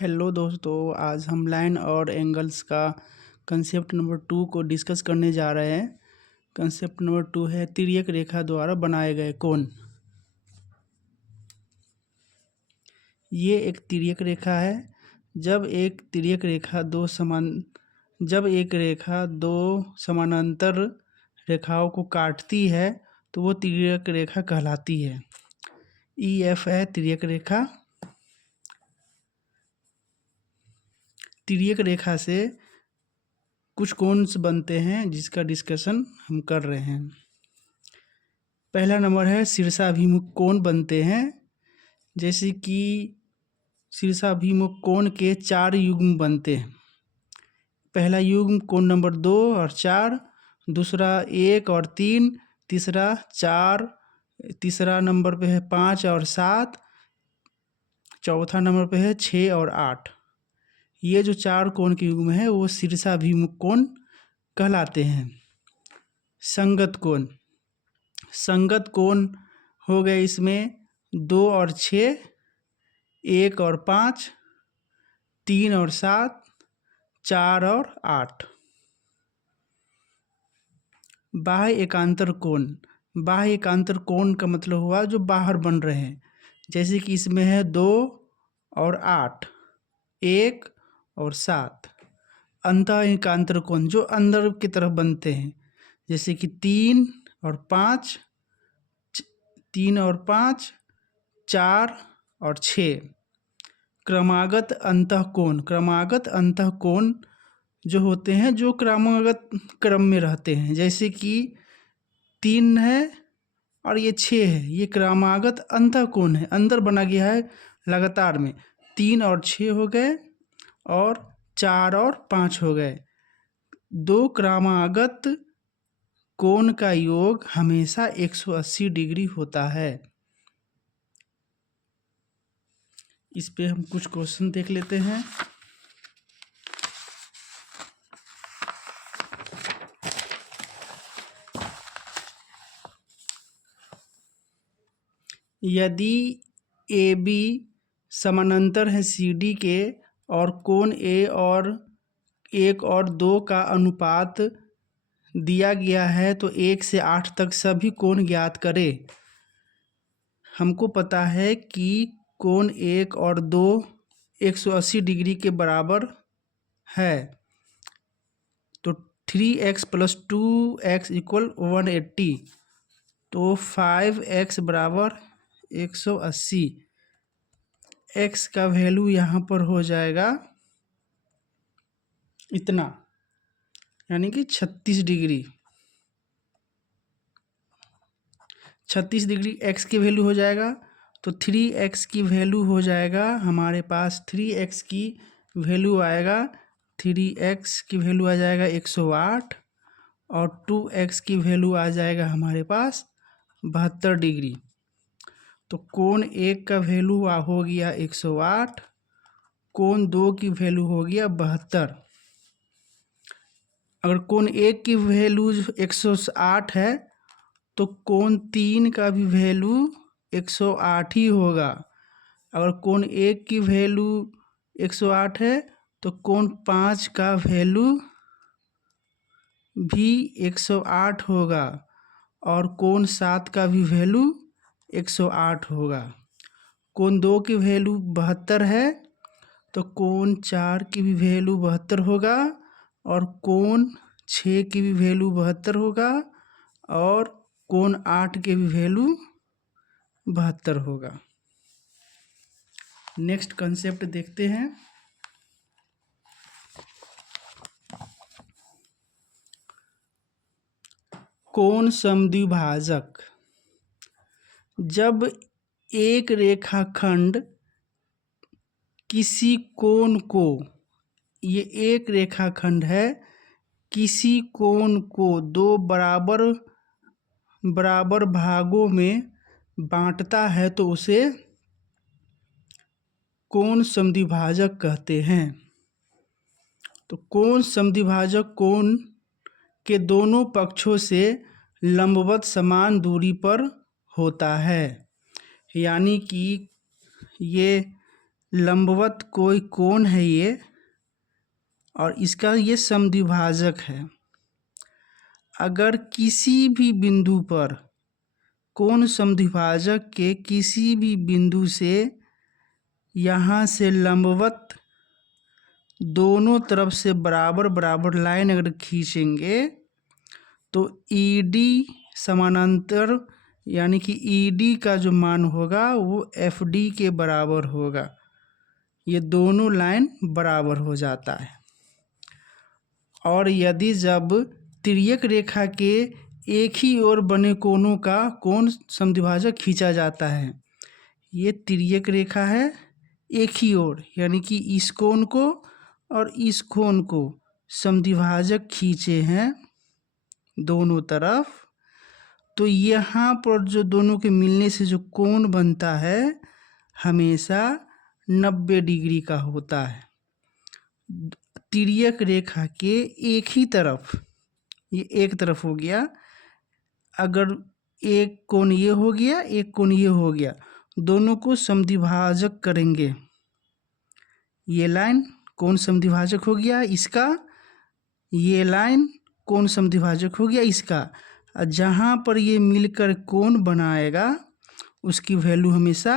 Hello दोस्तों, आज हम लाइन और एंगल्स का कंसेप्ट नंबर 2 को डिस्कस करने जा रहे हैं। कंसेप्ट नंबर 2 है तिर्यक रेखा द्वारा बनाए गए कोण। ये एक तिर्यक रेखा है। जब एक रेखा दो समानांतर रेखाओं को काटती है तो वो तिर्यक रेखा कहलाती है। EF है तिर्यक रेखा। तिर्यक रेखा से कुछ कोण बनते हैं जिसका डिस्कशन हम कर रहे हैं। पहला नंबर है शीर्षाभिमुख कोण बनते हैं। जैसे कि शीर्षाभिमुख कोण के 4 युग्म बनते हैं। पहला युग्म कोण नंबर 2 और 4, दूसरा 1 और 3, तीसरा 4, तीसरा नंबर पे है 5 और 7, चौथा नंबर पे है 6 और 8। ये जो 4 कोण के युग्म है वो शीर्षाभिमुख कोण कहलाते हैं। संगत कोण हो गए इसमें 2 और 6, 1 और 5, 3 और 7, 4 और 8। बाह्य एकांतर कोण का मतलब हुआ जो बाहर बन रहे हैं। जैसे कि इसमें है 2 और 8, 1 और 7। अंतः एकांतर कोण जो अंदर की तरफ बनते हैं, जैसे कि 3 और 5, 4 और 6। क्रमागत अंतःकोण जो होते हैं जो क्रमागत क्रम में रहते हैं। जैसे कि 3 है और ये 6 है, ये क्रमागत अंतःकोण है, अंदर बना गया है लगातार में। 3 और 6 हो गए और 4 और 5 हो गए। 2 क्रमागत कोण का योग हमेशा 180 डिग्री होता है। इस पे हम कुछ क्वेश्चन देख लेते हैं। यदि AB समानांतर है CD के और कोण A और 1 और 2 का अनुपात दिया गया है तो 1 से 8 तक सभी कोण ज्ञात करें। हमको पता है कि कोण 1 और 2 180 डिग्री के बराबर है, तो 3x + 2x = 180, तो 5x बराबर 180। x का वैल्यू यहाँ पर हो जाएगा इतना, यानी कि 36 डिग्री। 36 डिग्री x की वैल्यू हो जाएगा, तो 3x की वैल्यू हो जाएगा हमारे पास 3x की वैल्यू आएगा 3x की वैल्यू आ जाएगा 108 और 2x की वैल्यू आ जाएगा हमारे पास 72 डिग्री। तो कोण 1 का वैल्यू हो गया 108, कोण 2 की वैल्यू हो गया 72। अगर कोण 1 की वैल्यू 108 है तो कोण 3 का भी वैल्यू 108 ही होगा। अगर कोण 1 की वैल्यू 108 है तो कोण 5 का वैल्यू भी 108 होगा और कोण 7 का भी वैल्यू 108 होगा। कोण 2 की वैल्यू 72 है तो कोण 4 की भी वैल्यू 72 होगा और कोण 6 की भी वैल्यू 72 होगा और कोण 8 की भी वैल्यू 72 होगा। नेक्स्ट कंसेप्ट देखते हैं। कोण समद्विभाजक। जब एक रेखाखंड किसी कोण को, ये एक रेखाखंड है, किसी कोण को 2 बराबर भागों में बांटता है तो उसे कोण समद्विभाजक कहते हैं। तो कोण समद्विभाजक कोण के दोनों पक्षों से लंबवत समान दूरी पर होता है। यानी कि ये लंबवत कोई कोण है ये, और इसका ये समद्विभाजक है। अगर किसी भी बिंदु पर कोण समद्विभाजक के किसी भी बिंदु से यहाँ से लंबवत दोनों तरफ से बराबर बराबर लाइन अगर खींचेंगे तो ईडी समानांतर यानी कि ईडी का जो मान होगा वो एफडी के बराबर होगा। ये दोनों लाइन बराबर हो जाता है। और यदि जब तिर्यक रेखा के एक ही ओर बने कोणों का कोण समद्विभाजक खींचा जाता है, ये तिर्यक रेखा है एक ही ओर यानी कि इस कोण को और इस कोण को समद्विभाजक खींचे हैं दोनों तरफ, तो यहाँ पर जो दोनों के मिलने से जो कोण बनता है हमेशा 90 डिग्री का होता है। तिर्यक रेखा के एक ही तरफ, ये एक तरफ हो गया, अगर एक कोण ये हो गया एक कोण ये हो गया, दोनों को समद्विभाजक करेंगे। ये लाइन कोण समद्विभाजक हो गया इसका, ये लाइन कोण समद्विभाजक हो गया इसका। जहाँ पर ये मिलकर कोण बनाएगा उसकी वैल्यू हमेशा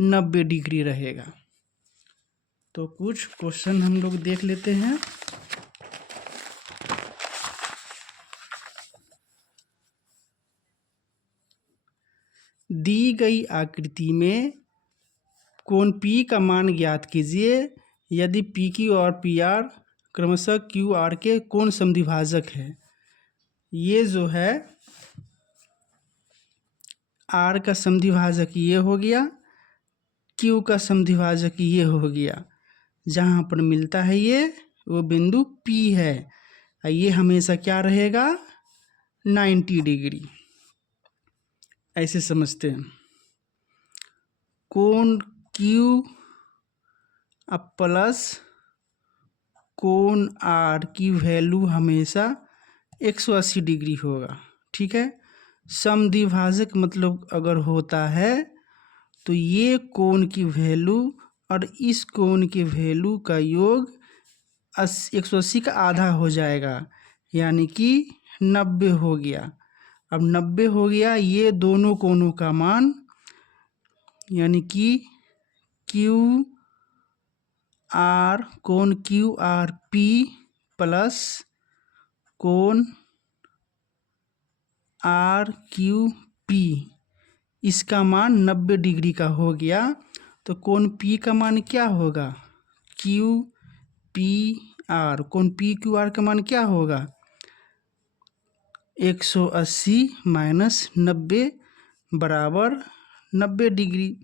90 डिग्री रहेगा। तो कुछ क्वेश्चन हम लोग देख लेते हैं। दी गई आकृति में कोण P का मान ज्ञात कीजिए यदि PQ और PR क्रमशः QR के कोण समद्विभाजक है। ये जो है R का समद्विभाजक ये हो गया, Q का समद्विभाजक ये हो गया। जहाँ पर मिलता है ये वो बिंदु P है, ये हमेशा क्या रहेगा 90 डिग्री, ऐसे समझते हैं। कोण Q प्लस कोण R की वैल्यू हमेशा 180 डिग्री होगा, ठीक है। समद्विभाजक मतलब अगर होता है तो ये कोण की वैल्यू और इस कोण के वैल्यू का योग 180 का आधा हो जाएगा, यानी कि 90 हो गया। अब 90 हो गया, ये दोनों कोणों का मान यानी कि क्यू आर कोण QRP प्लस कोण RQP इसका मान 90 डिग्री का हो गया। तो कोण P का मान क्या होगा QPR, कोण PQR का मान क्या होगा 180 माइनस 90 बराबर 90 डिग्री।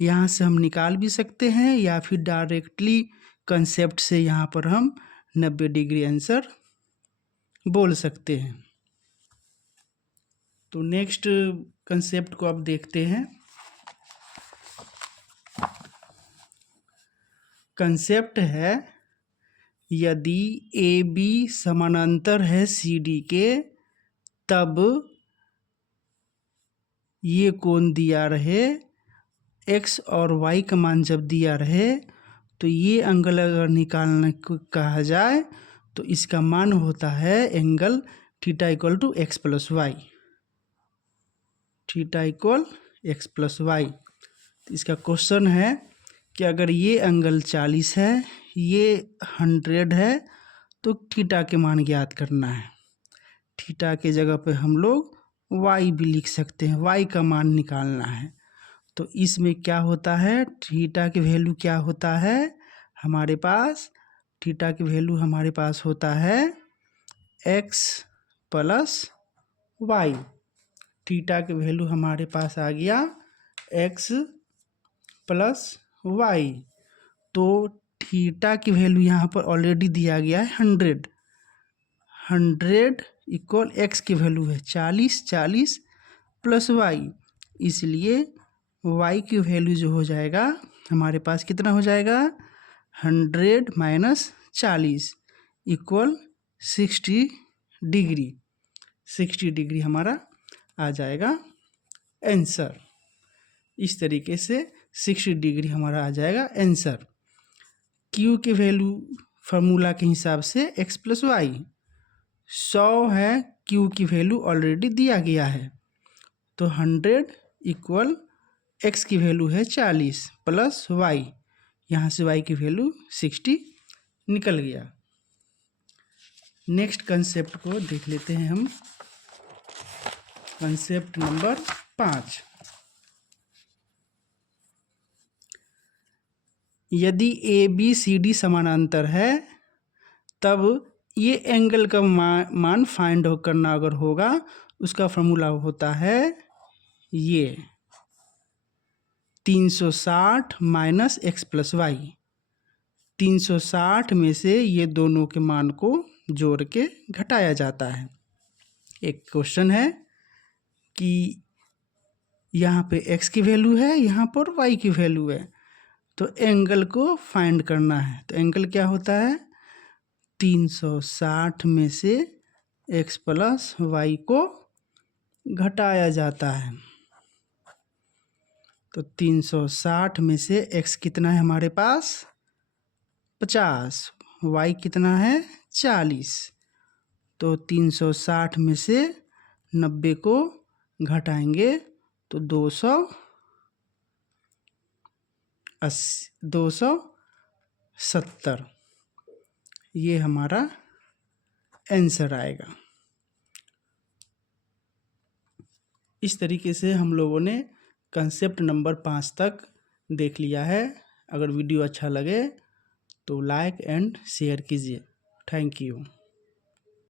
यहाँ से हम निकाल भी सकते हैं या फिर डायरेक्टली कंसेप्ट से यहाँ पर हम 90 डिग्री आंसर बोल सकते हैं। तो नेक्स्ट कंसेप्ट को अब देखते हैं। कंसेप्ट है यदि AB समानांतर है CD के तब ये कोण दिया रहे X और Y का मान जब दिया रहे तो ये एंगल अगर निकालने को कहा जाए तो इसका मान होता है angle theta equal to X plus Y, theta equal X plus Y. तो इसका क्वेश्चन है कि अगर ये एंगल 40 है ये 100 है तो थीटा के मान ज्ञात करना है। थीटा के जगह पे हम लोग y भी लिख सकते हैं, y का मान निकालना है। तो इसमें क्या होता है थीटा की वैल्यू क्या होता है हमारे पास, थीटा की वैल्यू हमारे पास होता है x प्लस वाई। थीटा की वैल्यू हमारे पास आ गया x प्लस वाई। तो थीटा की वैल्यू यहाँ पर ऑलरेडी दिया गया है 100 इक्वल x की वैल्यू है 40 प्लस वाई, इसलिए y की वैल्यू जो हो जाएगा हमारे पास कितना हो जाएगा 100 माइनस 40 इक्वल 60 डिग्री। 60 डिग्री हमारा आ जाएगा आंसर। इस तरीके से 60 डिग्री हमारा आ जाएगा आंसर। क्यू की वैल्यू फार्मूला के हिसाब से x प्लस वाई, 100 है, क्यू की वैल्यू ऑलरेडी दिया गया है, तो 100 इक्वल x की वैल्यू है 40 प्लस y, यहाँ से y की वैल्यू 60 निकल गया। नेक्स्ट कंसेप्ट को देख लेते हैं हम, कंसेप्ट नंबर 5। यदि ए बी सी डी समानांतर है तब ये एंगल का मान फाइंड करना अगर होगा, उसका फॉर्मूला होता है ये 360 माइनस एक्स प्लस वाई। 360 में से ये दोनों के मान को जोड़ के घटाया जाता है। एक क्वेश्चन है कि यहाँ पे x की वैल्यू है, यहाँ पर y की वैल्यू है, तो एंगल को फाइंड करना है। तो एंगल क्या होता है, 360 में से x प्लस वाई को घटाया जाता है। तो 360 में से x कितना है हमारे पास 50, y कितना है 40, तो 360 में से 90 को घटाएंगे तो 270, ये हमारा आंसर आएगा। इस तरीके से हम लोगों ने कंसेप्ट नंबर 5 तक देख लिया है। अगर वीडियो अच्छा लगे तो लाइक एंड शेयर कीजिए। Thank you.